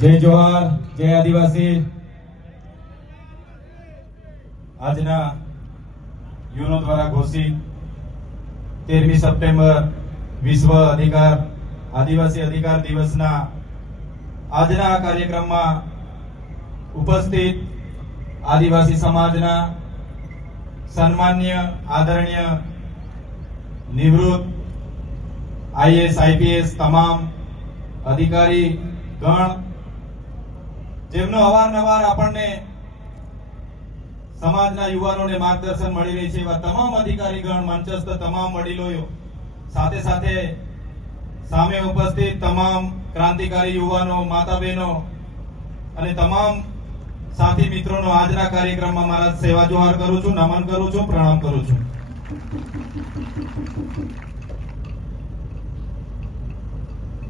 જય જોહાર, જય આદિવાસી. આજના યુનો દ્વારા ઘોષિત તેરમી સપ્ટેમ્બર વિશ્વ અધિકાર, આદિવાસી અધિકાર દિવસના આજના આ કાર્યક્રમમાં ઉપસ્થિત આદિવાસી સમાજના સન્માન્ય, આદરણીય, નિવૃત્ત આઈએસ આઈપીએસ તમામ અધિકારી, ગણ જેમનો અવારનવાર આપણને સમાજના યુવાનોને માર્ગદર્શન મળી રહી છે, એવા તમામ અધિકારીગણ, મંચસ્થ તમામ વડીલો સાથે સાથે સામે ઉપસ્થિત તમામ ક્રાંતિકારી યુવાનો માતા બહેનો અને તમામ સાથી મિત્રોનો આજના કાર્યક્રમમાં મારા સેવા જોહાર કરું છું, નમન કરું છું, પ્રણામ કરું છું.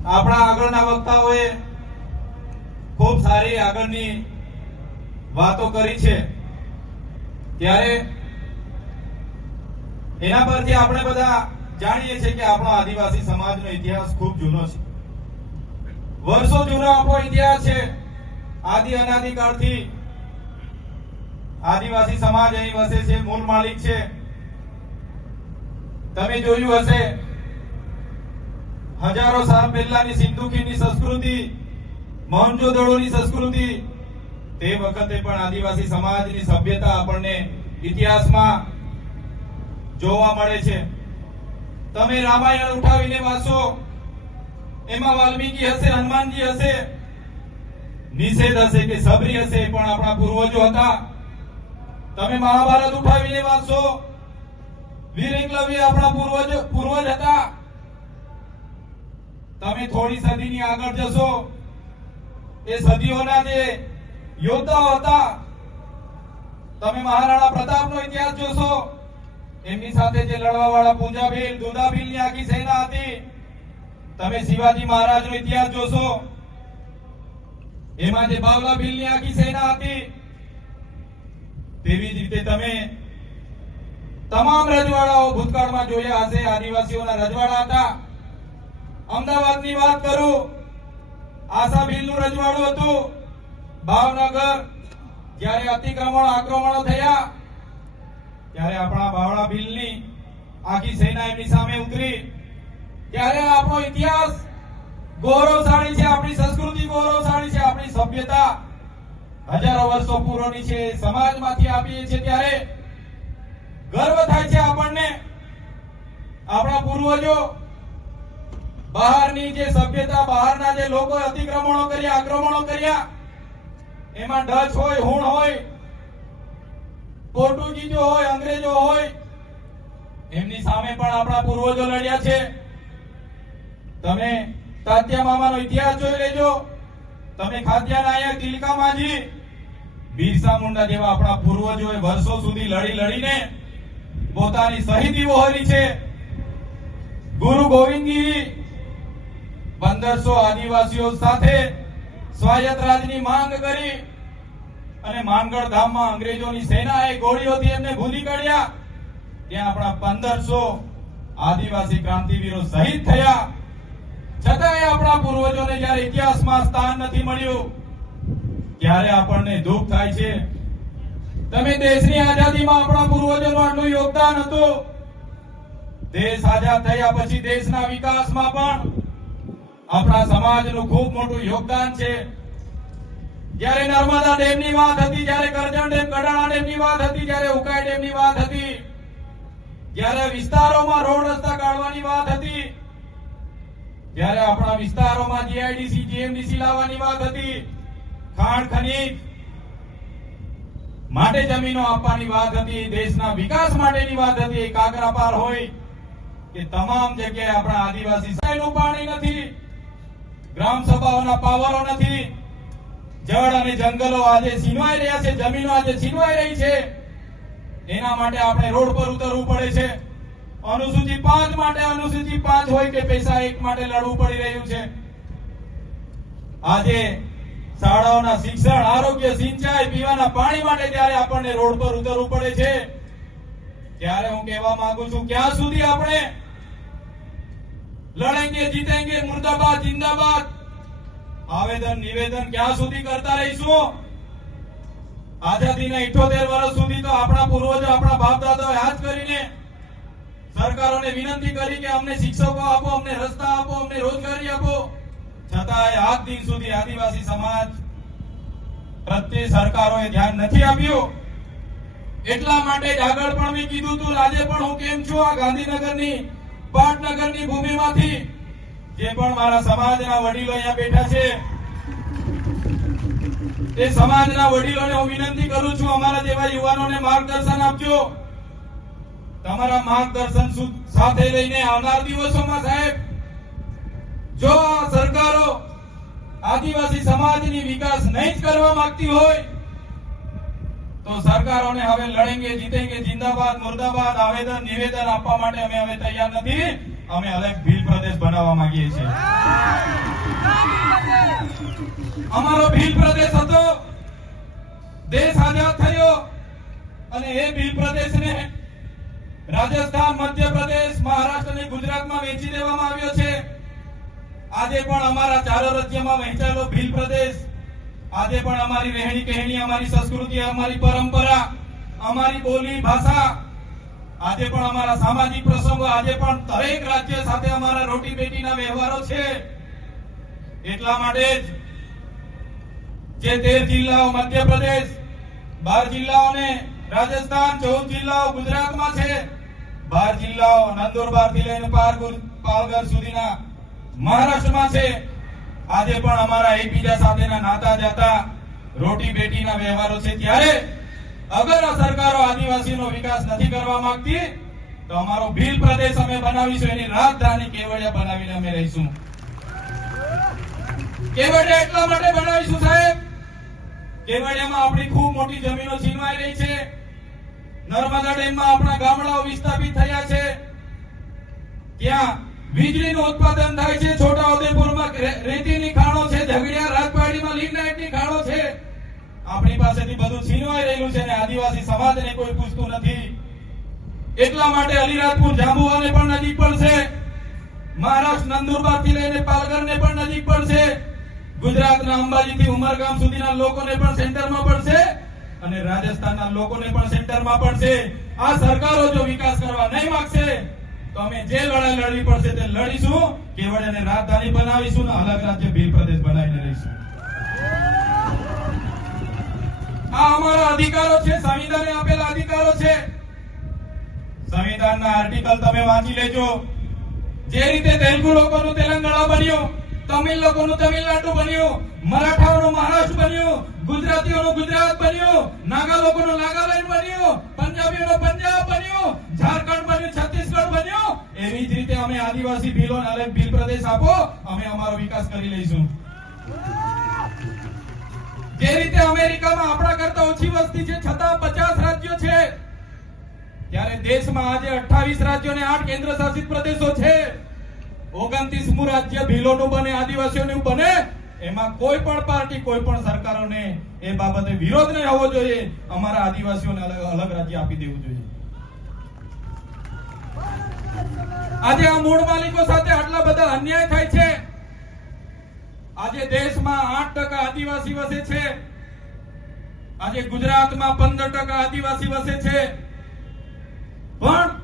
આપણા આગળના વક્તાઓએ ખૂબ સારી આગળની વાતો કરી છે. ત્યારે એના પરથી આપણે બધા જાણીએ છીએ કે આપણો આદિવાસી સમાજનો ઇતિહાસ ખૂબ જૂનો છે. વર્ષો જૂનો આપણો ઇતિહાસ છે. આદિ અનાદિકાળથી આદિવાસી સમાજ અહીં વસે છે, મૂળ માલિક છે. તમે જોયું હશે, હજારો સાલ પહેલાની સિંધુકીની સંસ્કૃતિ મોહનજોદડોની સંસ્કૃતિ, તે વખતે પણ આદિવાસી સમાજની સભ્યતા આપણને ઇતિહાસમાં જોવા મળે છે. તમે રામાયણ ઉઠાવીને વાંચો, એમાં વાલ્મીકી હશે, હનુમાનજી હશે, નિષેધ હશે કે સબરી હશે પણ આપણા પૂર્વજો હતા. તમે મહાભારત ઉઠાવીને વાંચો વીર એકલવ્ય આપણા પૂર્વજ પૂર્વજ હતા. તમે થોડી સદીની આગળ જશો એ સદીઓના જે યોદ્ધાઓ હતા, તમે મહારાણા પ્રતાપનો ઇતિહાસ જોશો, એમની સાથે જે લડવા વાળા પૂંજાભીલ, દુધાભીલની આખી સેના હતી, તમે શિવાજી મહારાજનો ઇતિહાસ જોશો, એમાં જે બાવલા ભીલની આખી સેના હતી, તેવી જ રીતે તમે તમામ રજવાડાઓ ભૂતકાળમાં જોયા હશે, આદિવાસીઓના રજવાડા હતા. અમદાવાદની વાત કરું આશા બિલનું રજવાડું હતું. ભાવનગર, જ્યારે અતિક્રમણ આક્રમણો થયા, ત્યારે આપણા બાવળા બિલની આખી સેના એમની સામે ઉતરી. ત્યારે આપણો ઇતિહાસ ગૌરવશાળી છે, આપણી સંસ્કૃતિ ગૌરવશાળી છે, આપણી સભ્યતા હજારો વર્ષો પૂર્વની છે, સમાજમાંથી આપીએ છીએ ત્યારે ગર્વ થાય છે આપણને. આપણા પૂર્વજો બહારની જે સભ્યતા, બહારના જે લોકો અતિક્રમણો કર્યા, આક્રમણો કર્યા, એમાં ડચ હોય, હુણ હોય પોર્ટુગીઝો હોય, અંગ્રેજો હોય, એમની સામે પણ આપણા પૂર્વજો લડ્યા છે. તમે તાત્યા મામાનો ઇતિહાસ જોઈ લેજો. તમે ખાદ્યા નાયક તિલકા માજી, બિરસા મુંડા જેવા આપણા પૂર્વજોએ વર્ષો સુધી લડી લડીને પોતાની શહીદી વહોરી છે. ગુરુ ગોવિંદગીરી પંદરસો આદિવાસીઓ સાથે સ્વાયત્ત રાજની માંગ કરી અને માનગઢ ધામમાં અંગ્રેજોની સેનાએ ગોળીઓથી એમને ભૂલી કાઢ્યા. ત્યાં આપણા પંદરસો આદિવાસી ક્રાંતિવીરો શહીદ થયા. છતાંય આપણા પૂર્વજોને જ્યારે ઇતિહાસમાં સ્થાન નથી મળ્યું, ત્યારે આપણને દુઃખ થાય છે. તમે દેશની આઝાદીમાં આપણા પૂર્વજોનું આટલું યોગદાન હતું. દેશ આઝાદ થયા પછી દેશના વિકાસમાં પણ આપણા સમાજનું ખૂબ મોટું યોગદાન છે. જ્યારે નર્મદા ડેમની વાત હતી, જ્યારે કરજણ ડેમ કડાણા ડેમની વાત હતી, જ્યારે ઉકાઈ ડેમની વાત હતી, જ્યારે વિસ્તારોમાં રોડ રસ્તા કાઢવાની વાત હતી ત્યારે આપણા વિસ્તારોમાં જીઆઈડીસી, જીએમડીસી લાવવાની વાત હતી, ખાણ, ખનીજ માટે જમીનો આપવાની વાત હતી, દેશના વિકાસ માટેની વાત હતી. કાકરાપાર હોય કે તમામ જગ્યાએ આપણા આદિવાસી પાણી નથી. ગ્રામ સભાઓના પાવરો નથી. જળ અને જંગલો આજે છીનવાઈ રહ્યા છે, જમીનો આજે છીનવાઈ રહી છે. એના માટે આપણે રોડ પર ઉતરવું પડે છે. અનુસૂચિ પાંચ માટે અનુસૂચિ પાંચ હોય કે પૈસા એક માટે લડવું પડી રહ્યું છે. આજે શાળાઓના શિક્ષણ, આરોગ્ય, સિંચાઈ, પીવાના પાણી માટે જ્યારે આપણને રોડ પર ઉતરવું પડે છે, ત્યારે હું કહેવા માંગુ છું, ક્યાં સુધી આપણે લડેંગે, જીતેંગે, મુર્દાબાદ, જિંદાબાદ. આવેદન, નિવેદન ક્યાં સુધી કરતા રહીશું? આઝાદીના 78 વર્ષ સુધી તો આપણા પૂર્વજો, આપણા બાપ દાદા યાદ કરીને સરકારોને વિનંતી કરી કે અમને શિક્ષકો આપો, અમને રસ્તા આપો, અમને રોજગારી આપો. છતાંય આજ દિન સુધી આદિવાસી સમાજ પ્રત્યે સરકારોએ ધ્યાન નથી આપ્યું. એટલા માટે જ આગળ પણ મેં કીધું હતું આજે પણ હું કેમ છું આ ગાંધીનગરની પાટનગરની ભૂમિમાંથી, જે પણ મારા સમાજના વડીલો અહીંયા બેઠા છે, તે સમાજના વડીલોને હું વિનંતી કરું છું, અમારા જેવા યુવાનોને માર્ગદર્શન આપજો. તમારા માર્ગદર્શન સાથે લઈને આવનાર દિવસોમાં સાહેબ, જો સરકારો આદિવાસી સમાજની વિકાસ નહીં જ કરવા માંગતી હોય તો સરકારોને હવે લડેંગે, જીતેંગે, જિંદાબાદ, મુર્દાબાદ આવેદન, નિવેદન આપવા માટે અમે હવે તૈયાર નથી. અમે અલગ ભીલ પ્રદેશ બનાવવા માંગીએ છીએ. અમારો ભીલ પ્રદેશ હતો. દેશ આઝાદ થયો. અને એ ભીલ પ્રદેશને રાજસ્થાન, મધ્યપ્રદેશ મહારાષ્ટ્ર અને ગુજરાતમાં વેચી દેવામાં આવ્યો છે. આજે પણ અમારા ચારો રાજ્યમાં વહેંચાયેલો ભીલ પ્રદેશ આજે પણ અમારી રહેણી કહેણી, અમારી સંસ્કૃતિ, અમારી પરંપરા, અમારી બોલી, ભાષા, આજે પણ અમારા સામાજિક પ્રસંગો, આજે પણ દરેક રાજ્ય સાથે અમારા રોટી બેટીના વ્યવહારો છે. એટલા માટે જ જે તેર જિલ્લાઓ મધ્યપ્રદેશ, બાર જિલ્લાઓને રાજસ્થાન, ચૌદ જિલ્લાઓ ગુજરાતમાં છે, બાર જિલ્લાઓ નંદુરબારથી લઈને પાલગર સુધીના મહારાષ્ટ્રમાં છે. આજે પણ અમારા એકબીજા સાથેના નાતા જાતા રોટી બેટીના વ્યવહારો છે. ત્યારે અગર સરકારો આદિવાસીનો વિકાસ નથી કરવા માંગતી, તો અમારો ભીલ પ્રદેશ અમે બનાવીશું. એની રાજધાની કેવડિયા બનાવીને અમે રહીશું. કેવડિયા એટલા માટે બનાવીશું સાહેબ? કેવડિયામાં આપણી ખૂબ મોટી જમીનો છીનવાઈ રહી છે. નર્મદા ડેમમાં આપણા ગામડાઓ વિસ્થાપિત થયા છે. ત્યાં વીજળીનું ઉત્પાદન થાય છે. છોટા ઉદેપુરમાં રે- આપણી પાસેથી બધું છીનવાઈ રહેલું છે અને આદિવાસી સમાજને કોઈ પૂછતું નથી. એટલા માટે અલીરાજપુર જાંબુવાને પણ નજીક પડશે મહારાષ્ટ્ર નંદુરબારથી લઈને પાલઘરને પણ નજીક પડશે ગુજરાતના અંબાજી થી ઉમરગામ સુધીના લોકોને પણ સેન્ટરમાં પડશે અને રાજસ્થાનના લોકોને પણ સેન્ટરમાં પડશે આ સરકારો જો વિકાસ કરવા નહીં માંગશે, તો અમે જે લડાઈ લડવી પડશે તે લડીશું, કેવડિયાને રાજધાની બનાવીશું ને અલગ રાજ્ય ભીલ પ્રદેશ બનાવીને રહીશું આ અમારા અધિકારો છે, સંવિધાને આપેલા અધિકારો છે. સંવિધાનના આર્ટિકલ તમે વાંચી લેજો. જે રીતે તેલુગુ લોકોનું તેલંગાણા બન્યું, તમિલ લોકોનું તમિલનાડુ બન્યું, મરાઠાઓનું મહારાષ્ટ્ર બન્યું, ગુજરાતીઓનું ગુજરાત બન્યું, નાગા લોકોનું નાગાલેન્ડ બન્યું, પંજાબીઓનું પંજાબ બન્યું, ઝારખંડ બન્યું, છત્તીસગઢ બન્યું. એવી જ રીતે અમે આદિવાસી ભીલો અને ભીલ પ્રદેશ આપો, અમે અમારો વિકાસ કરી લઈશું. જે રીતે અમેરિકામાં આપણા કરતા ઓછી વસ્તી છે, છતાં પચાસ રાજ્યો છે. ત્યારે દેશમાં આજે 28 રાજ્યો અને આઠ કેન્દ્ર શાસિત પ્રદેશો છે, ઓગણત્રીસમું રાજ્ય ભીલોનું બને, આદિવાસીઓનું બને, એમાં કોઈ પણ પાર્ટી, કોઈ પણ સરકારોને એ બાબતે વિરોધ નહીં હોવો જોઈએ. અમારા આદિવાસીઓને અલગ રાજ્ય આપી દેવું જોઈએ. આજે આ મૂળ માલિકો સાથે આટલા બધા અન્યાય થાય છે. આજે દેશમાં આઠ ટકા આદિવાસી વસે છે. આજે ગુજરાતમાં પંદર ટકા આદિવાસી વસે છે. પણ